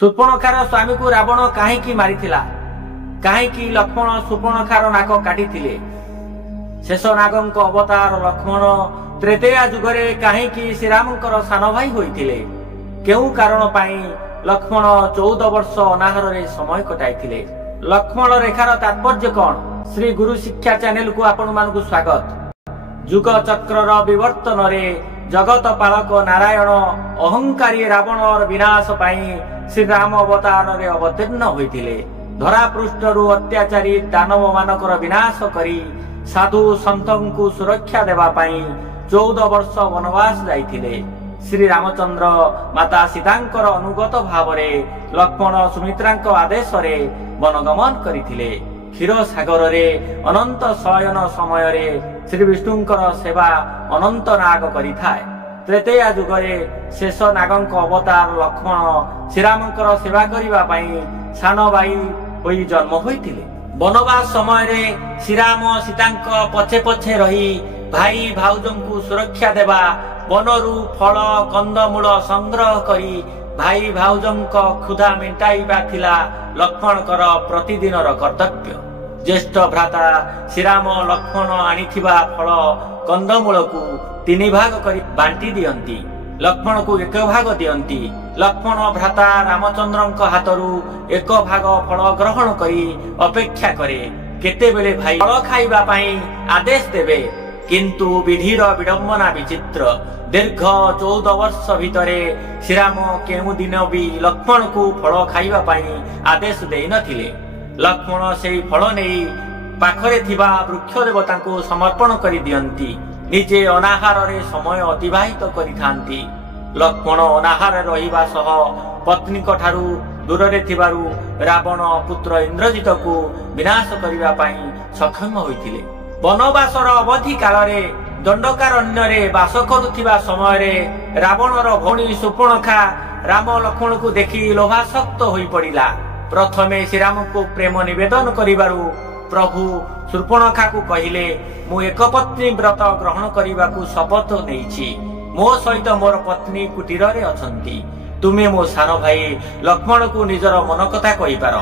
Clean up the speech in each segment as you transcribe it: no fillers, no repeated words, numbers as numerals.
सुर्पणखार स्वामी को रावण कहीं मारिथिला कहीं लक्ष्मण सुर्पणखार नाक काटिथिले शेष नागंक अवतार लक्ष्मण त्रेतेया जुगरे कहीं श्रीरामंकर सान भाई होइथिले केउ कारण पाई लक्ष्मण 14 वर्ष अनाहार रे समय कटाइथिले। लक्ष्मण रेखार तात्पर्य कौन? श्री गुरु शिक्षा चैनल को आपण मानकु स्वागत। जुग चक्र विवर्तन रे जगत पालक नारायण अहंकारी रावण विनाश पाई श्री राम अवतार रे अवतीर्ण होइथिले। धरा पृष्ठरु अत्याचारी दानव मानकर विनाश करी साधु संतंकु सुरक्षा देवा पाई 14 वर्ष वनवास जाइथिले। श्री रामचंद्र माता सीतांकर अनुगत भावरे लक्ष्मण सुमित्रांक आदेश रे वनगमन करिथिले। क्षीर सागर रे अनंत शयन समय रे श्री विष्णुंकर सेवा अनंत नाग करिथाय। त्रेतेया जुगरे शेष नागंक अवतार लक्ष्मण श्रीरामंकर सेवा करिवा पई सान भाई होई जन्म होइथिले। वनवास समय रे श्रीराम सीतांक पछे पछे रही भाई भाउजंकु सुरक्षा देवा वनरु फल कंदमूल संग्रह करी भाई भाउजंक क्षुधा मेंटाइबा थिला लक्ष्मणकर प्रतिदिनर कर्तव्य। ज्येष्ठ भ्राता श्रीराम लक्ष्मण आनिथिबा फल कंदमूल को 3 भाग करी बांटी दियंती। लक्ष्मण को 1 भाग दियंती। लक्ष्मण भ्राता रामचंद्रंक हाथरू 1 भाग फल ग्रहण करी अपेक्षा करे केते बेले भाई फल खाइबा पई आदेश देबे। किंतु विधिर विडंबना विचित्र। दीर्घ 14 वर्ष भितरे श्रीराम केउ दिन भी लक्ष्मण को फल खाइबा पई आदेश देई नथिले। लक्ष्मण सेई फल नेई पाखरे थिबा वृक्ष देवता को समर्पण करी दियंती। निजे अनाहार रे समय अतिबाहित करिथांती। लक्ष्मण अनाहार रहिबा सह पत्नी ठारू दूर रे थिबारु रावण पुत्र इंद्रजित को विनाश करिबा पई सक्षम होइथिले। वनवासर अवधि काल रे दंडकारण्य रे वास करुथिबा समय रे रावणर भौणी सुर्पणखा राम लक्ष्मण को देखि लोभासक्त होई पड़िला। प्रथमे श्रीराम को प्रेम निवेदन करिबारु प्रभु सुर्पणखा को कहिले मु एक पत्नी व्रत ग्रहण करिबा को शपथ नेइछि। मो सहित मोर पत्नी कुटीर रे अछंती। तुमे मो सान भाई लक्ष्मण को निजर मन कथा कहि पार।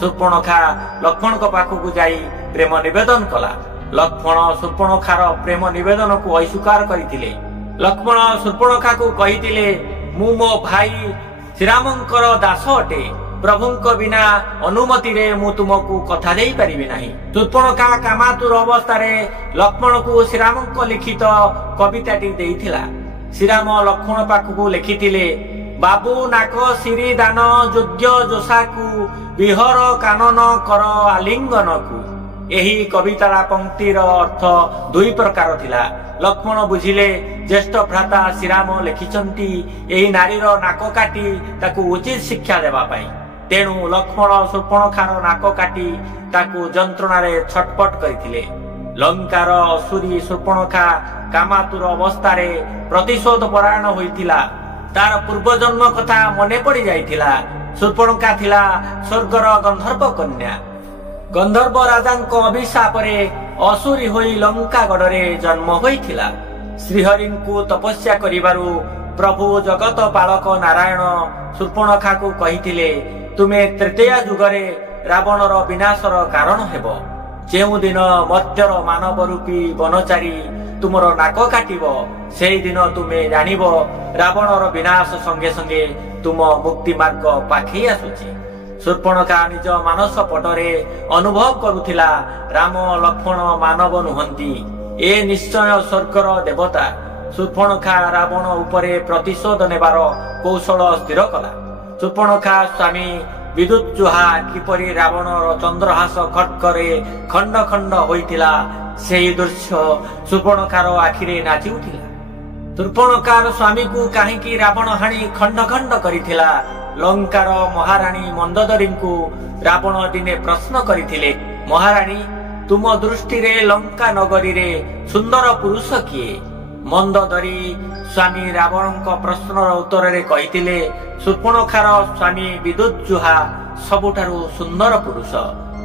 सुर्पणखा लक्ष्मण को पाखु को जाई प्रेम निवेदन कला। लक्ष्मण सुर्पणखार प्रेम निवेदन को अस्वीकार करिथिले। लक्ष्मण सुर्पणखा को कहिथिले मु मो भाई श्रीरामंकर दास अटे। प्रभुंक बिना अनुमति रे मु तुमको कथा देई परिबे नाही। सुर्पणखा कामातुर अवस्था रे लक्ष्मण को श्रीरामंक लिखित कविताटी देइथिला। श्रीराम लक्ष्मण पाखु लिखिथिले बाबू नाक सिरी दान योग्य जोसाकु विहर कानन कर आलिंगन को। एही कवितार पंक्तिर अर्थ 2 प्रकार थिला। लक्ष्मण बुझिले ज्येष्ठ भ्राता श्रीराम लिखिचंती एही नारीर नाक काटी ताकू उचित शिक्षा देबा पई। तेणु लक्ष्मण सुर्पणखार नाक काटी ताकू जंत्रणा रे छटपट करिथिले। लंकार असुरी सुर्पणखा कामातुर अवस्था रे प्रतिशोध परायण होइथिला। तार पूर्व जन्म कथा मने पड़ी जाइथिला। सुर्पणखा थिला स्वर्गर गंधर्व कन्या। गंधर्व राजांक अभिशाप रे असुरी होई लंका गढ़रे जन्म होइथिला। श्रीहरि को तपस्या करिबारु प्रभु जगत पालक नारायण सुर्पणखा को कहिथिले तुमे तृतीया जुगरे रावणर विनाशर कारण हेबो। जेउ दिन मर्त्यर मानव रूपी वनचारी तुमर नाक काटिबो सेई दिन तुमे जानिबो रावणर विनाश संगे संगे तुम मुक्ति मार्ग पाखई आसुची। सुर्पणखा निज मानस पटरे अनुभव करुथिला राम लक्ष्मण मानव नुहंती। ए निश्चय स्वर्गर देवता। सुर्पणखा रावण उपरे प्रतिशोध नेबार कौशल स्थिर कला। सुर्पणखा स्वामी विदुतजुहा किपरि रावणर चंद्रहास खटकरे खंड खंड होइथिला सेही दृश्य सुर्पणखार आखिरे नाची उठिला। सुर्पणखार स्वामी को काहेकि रावण हाणी खंड खंड करिथिला। लंकार महारानी मंदोदरी को रावण दिने प्रश्न करिथिले महारानी तुम दृष्टि रे लंका नगरी रे सुंदर पुरुष किए? मंदोदरी स्वामी रावणଙ୍କ प्रश्नर उत्तर रे कहिथिले सुर्पणखार स्वामी विदुतजुहा सबुठारु सुंदर पुरुष।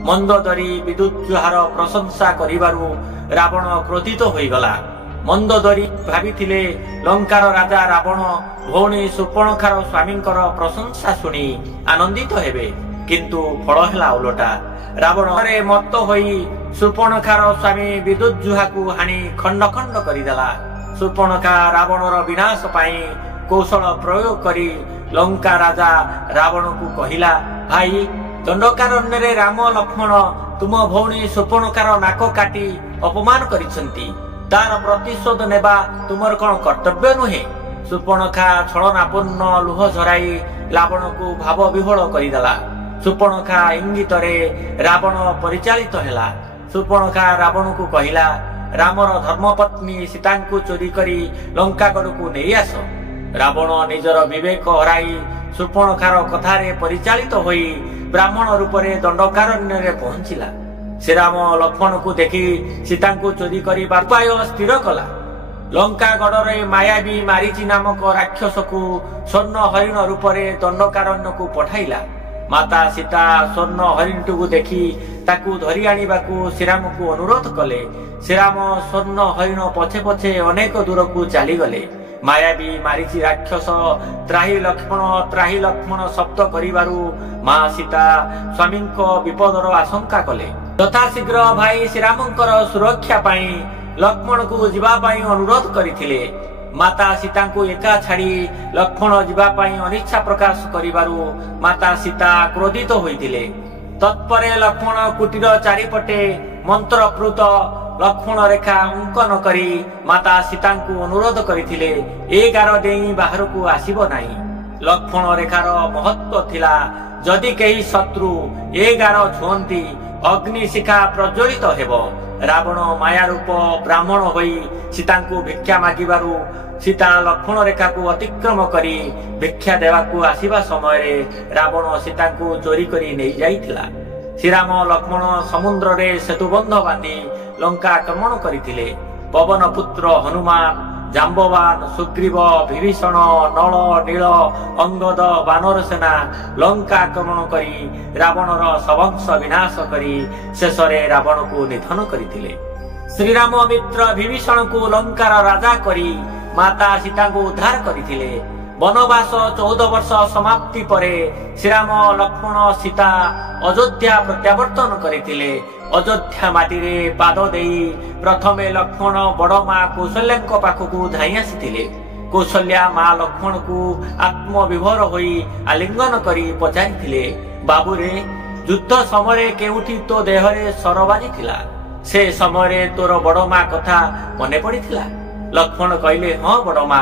मंदोदरी विदुतजुहार प्रशंसा करिबारु रावण क्रोधित होइगला। ମନ୍ଦ ଧରି ଭାବିଥିଲେ ଲଙ୍କାର ରାଜା ରାବଣ ଭଉଣୀ ସୁପର୍ଣ୍ଣଖାର ସ୍ୱାମୀଙ୍କର ପ୍ରଶଂସା ଶୁଣି ଆନନ୍ଦିତ ହେବେ, କିନ୍ତୁ ଫଳ ହେଲା ଓଲଟା। ରାବଣରେ ମତ୍ତ ହୋଇ ସୁପର୍ଣ୍ଣଖାର ସ୍ୱାମୀ ବିଦୁତଜୁହାକୁ ହାଣି ଖଣ୍ଡ ଖଣ୍ଡ କରିଦେଲା। ସୁପର୍ଣ୍ଣଖା ରାବଣର ବିନାଶ ପାଇଁ କୌଶଳ ପ୍ରୟୋଗ କରି ଲଙ୍କା ରାଜା ରାବଣକୁ କହିଲା, ଭାଇ, ଦଣ୍ଡକାରଣ୍ୟରେ ରାମ ଲକ୍ଷ୍ମଣ ତୁମ ଭଉଣୀ ସୁପର୍ଣ୍ଣଖାର ନାକ କାଟି ଅପମାନ କରିଛନ୍ତି, ତାର ପ୍ରତିଶୋଧ ନେବା ତୁମର କଣ କର୍ତ୍ତବ୍ୟ ନୁହେଁ? ସୁପର୍ଣ୍ଣଖା ଛଳନାପୂର୍ଣ୍ଣ ଲୁହ ଝରାଇ ରାବଣକୁ ଭାବ ବିହ୍ୱଳ କରିଦେଲା। ସୁପର୍ଣ୍ଣଖା ଇଙ୍ଗିତରେ ରାବଣ ପରିଚାଳିତ ହେଲା। ସୁପର୍ଣ୍ଣଖା ରାବଣକୁ କହିଲା, ରାମର ଧର୍ମପତ୍ନୀ ସୀତାଙ୍କୁ ଚୋରି କରି ଲଙ୍କାଗଡ଼କୁ ନେଇ ଆସ। ରାବଣ ନିଜର ବିବେକ ହରାଇ ସୁପର୍ଣ୍ଣଖାର କଥାରେ ପରିଚାଳିତ ହୋଇ ବ୍ରାହ୍ମଣ ରୂପରେ ଦଣ୍ଡକାରଣ୍ୟରେ ପହଞ୍ଚିଲା। ଶ୍ରୀରାମ ଲକ୍ଷ୍ମଣକୁ ଦେଖି ସୀତାଙ୍କୁ ଚୋରି କରିବା ଉପାୟ ସ୍ଥିର କଲା। ଲଙ୍କାଗଡ଼ରେ ମାୟାବୀ ମାରିଚି ନାମକ ରାକ୍ଷସକୁ ସ୍ୱର୍ଣ୍ଣ ହରିଣ ରୂପରେ ଦଣ୍ଡକାରଣ୍ୟକୁ ପଠାଇଲା। ମାତା ସୀତା ସ୍ୱର୍ଣ୍ଣ ହରିଣଟିକୁ ଦେଖି ତାକୁ ଧରି ଆଣିବାକୁ ଶ୍ରୀରାମକୁ ଅନୁରୋଧ କଲେ। ଶ୍ରୀରାମ ସ୍ୱର୍ଣ୍ଣ ହରିଣ ପଛେ ପଛେ ଅନେକ ଦୂରକୁ ଚାଲିଗଲେ। ମାୟାବୀ ମାରିଚି ରାକ୍ଷସ ତ୍ରାହି ଲକ୍ଷ୍ମଣ ଶବ୍ଦ କରିବାରୁ ମା ସୀତା ସ୍ୱାମୀଙ୍କ ବିପଦର ଆଶଙ୍କା କଲେ। ଯଥାଶୀଘ୍ର ଭାଇ ଶ୍ରୀରାମଙ୍କର ସୁରକ୍ଷା ପାଇଁ ଲକ୍ଷ୍ମଣକୁ ଯିବା ପାଇଁ ଅନୁରୋଧ କରିଥିଲେ। ମାତା ସୀତାଙ୍କୁ ଏକା ଛାଡ଼ି ଲକ୍ଷ୍ମଣ ଯିବା ପାଇଁ ଅନିଚ୍ଛା ପ୍ରକାଶ କରିବାରୁ ମାତା ସୀତା କ୍ରୋଧିତ ହୋଇଥିଲେ। ତତ୍ପରେ ଲକ୍ଷ୍ମଣ କୁଟୀର ଚାରିପଟେ ମନ୍ତ୍ରପ୍ରୂତ ଲକ୍ଷ୍ମଣ ରେଖା ଅଙ୍କନ କରି ମାତା ସୀତାଙ୍କୁ ଅନୁରୋଧ କରିଥିଲେ, ଏ ଗାର ଡେଇଁ ବାହାରକୁ ଆସିବ ନାହିଁ। ଲକ୍ଷ୍ମଣ ରେଖାର ମହତ୍ଵ ଥିଲା, ଯଦି କେହି ଶତ୍ରୁ ଏ ଗାର ଛୁଅନ୍ତି ଅଗ୍ନିଶିଖା ପ୍ରଜ୍ୱଳିତ ହେବ। ରାବଣ ମାୟାରୂପ ବ୍ରାହ୍ମଣ ହୋଇ ସୀତାଙ୍କୁ ଭିକ୍ଷା ମାଗିବାରୁ ସୀତା ଲକ୍ଷ୍ମଣ ରେଖାକୁ ଅତିକ୍ରମ କରି ଭିକ୍ଷା ଦେବାକୁ ଆସିବା ସମୟରେ ରାବଣ ସୀତାଙ୍କୁ ଚୋରି କରି ନେଇଯାଇଥିଲା। ଶ୍ରୀରାମ ଲକ୍ଷ୍ମଣ ସମୁଦ୍ରରେ ସେତୁବନ୍ଧ ବାନ୍ଧି ଲଙ୍କା ଆକ୍ରମଣ କରିଥିଲେ। ପବନ ପୁତ୍ର ହନୁମାନ, ଜାମ୍ବବାନ, ସୁଗ୍ରୀବ, ବିଭୀଷଣ, ନଳ, ନୀଳ, ଅଙ୍ଗଦ ବାନର ସେନା ଲଙ୍କା ଆକ୍ରମଣ କରି ରାବଣର ସବଂଶ ବିନାଶ କରି ଶେଷରେ ରାବଣକୁ ନିଧନ କରିଥିଲେ। ଶ୍ରୀରାମ ମିତ୍ର ବିଭୀଷଣକୁ ଲଙ୍କାର ରାଜା କରି ମାତା ସୀତାଙ୍କୁ ଉଦ୍ଧାର କରିଥିଲେ। ବନବାସ 14 ବର୍ଷ ସମାପ୍ତି ପରେ ଶ୍ରୀରାମ ଲକ୍ଷ୍ମଣ ସୀତା ଅଯୋଧ୍ୟା ପ୍ରତ୍ୟାବର୍ତ୍ତନ କରିଥିଲେ। ଅଯୋଧ୍ୟା ମାଟିରେ ପାଦ ଦେଇ ପ୍ରଥମେ ଲକ୍ଷ୍ମଣ ବଡ଼ ମା କୌଶଲ୍ୟାଙ୍କ ପାଖକୁ ଧାଇଁ ଆସିଥିଲେ। କୌଶଲ୍ୟା ମା ଲକ୍ଷ୍ମଣକୁ ଆତ୍ମବିଭୋର ହୋଇ ଆଲିଙ୍ଗନ କରି ପଚାରିଥିଲେ, ବାବୁରେ, ଯୁଦ୍ଧ ସମୟରେ କେଉଁଠି ତୋ ଦେହରେ ସର ବାଜିଥିଲା? ସେ ସମୟରେ ତୋର ବଡ଼ ମା କଥା ମନେ ପଡ଼ିଥିଲା? ଲକ୍ଷ୍ମଣ କହିଲେ, ହଁ ବଡ଼ ମା,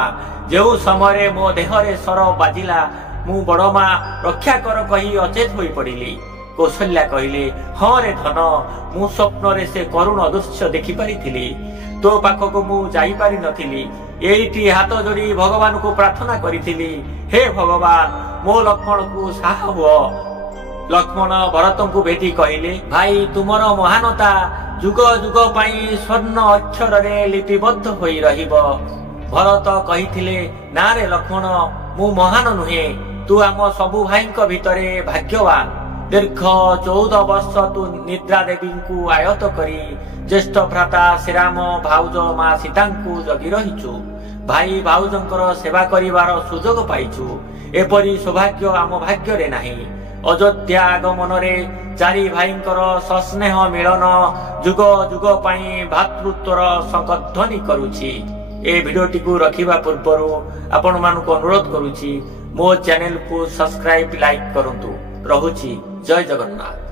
ଯେଉଁ ସମୟରେ ମୋ ଦେହରେ ସର ବାଜିଲା ମୁଁ ବଡ଼ ମା ରକ୍ଷା କର କହି ଅଚେତ ହୋଇ ପଡ଼ିଲି। କୌଶଲ୍ୟା କହିଲେ, ହଁ ରେ ଧନ, ମୁଁ ସ୍ୱପ୍ନରେ ସେ କରୁଣ ଦୃଶ୍ୟ ଦେଖିପାରିଥିଲି। ତୋ ପାଖକୁ ମୁଁ ଯାଇପାରିନଥିଲି। ଏଇଠି ହାତ ଯୋଡ଼ି ଭଗବାନଙ୍କୁ ପ୍ରାର୍ଥନା କରିଥିଲି, ହେ ଭଗବାନ, ମୋ ଲକ୍ଷ୍ମଣକୁ ସାହା ହୁଅ। ଲକ୍ଷ୍ମଣ ଭରତଙ୍କୁ ଭେଟି କହିଲେ, ଭାଇ, ତୁମର ମହାନତା ଯୁଗ ଯୁଗ ପାଇଁ ସ୍ୱର୍ଣ୍ଣ ଅକ୍ଷରରେ ଲିପିବଦ୍ଧ ହୋଇ ରହିବ। ଭରତ କହିଥିଲେ, ନା ରେ ଲକ୍ଷ୍ମଣ, ମୁଁ ମହାନ ନୁହେଁ, ତୁ ଆମ ସବୁ ଭାଇଙ୍କ ଭିତରେ ଭାଗ୍ୟବାନ। ଦୀର୍ଘ 14 ବର୍ଷ ତୁ ନିଦ୍ରା ଦେବୀଙ୍କୁ ଆୟତ କରି ଜ୍ୟେଷ୍ଠ ଭ୍ରାତା ଶ୍ରୀରାମ ଭାଉଜ ମା ସୀତାଙ୍କୁ ଜଗି ରହିଛୁ। ଭାଇ ଭାଉଜଙ୍କର ସେବା କରିବାର ସୁଯୋଗ ପାଇଛୁ। ଏପରି ସୌଭାଗ୍ୟ ଆମ ଭାଗ୍ୟରେ ନାହିଁ। ଅଯୋଧ୍ୟା ଆଗମନରେ ଚାରି ଭାଇଙ୍କର ସସ୍ନେହ ମିଳନ ଯୁଗ ଯୁଗ ପାଇଁ ଭାତୃତ୍ୱର ସଂକଧ୍ୱନି କରୁଛି। ଏ ଭିଡିଓଟିକୁ ରଖିବା ପୂର୍ବରୁ ଆପଣମାନଙ୍କୁ ଅନୁରୋଧ କରୁଛି, ମୋ ଚ୍ୟାନେଲକୁ ସବସ୍କ୍ରାଇବ ଲାଇକ୍ କରନ୍ତୁ। ରହୁଛି। ଜୟ ଜଗନ୍ନାଥ।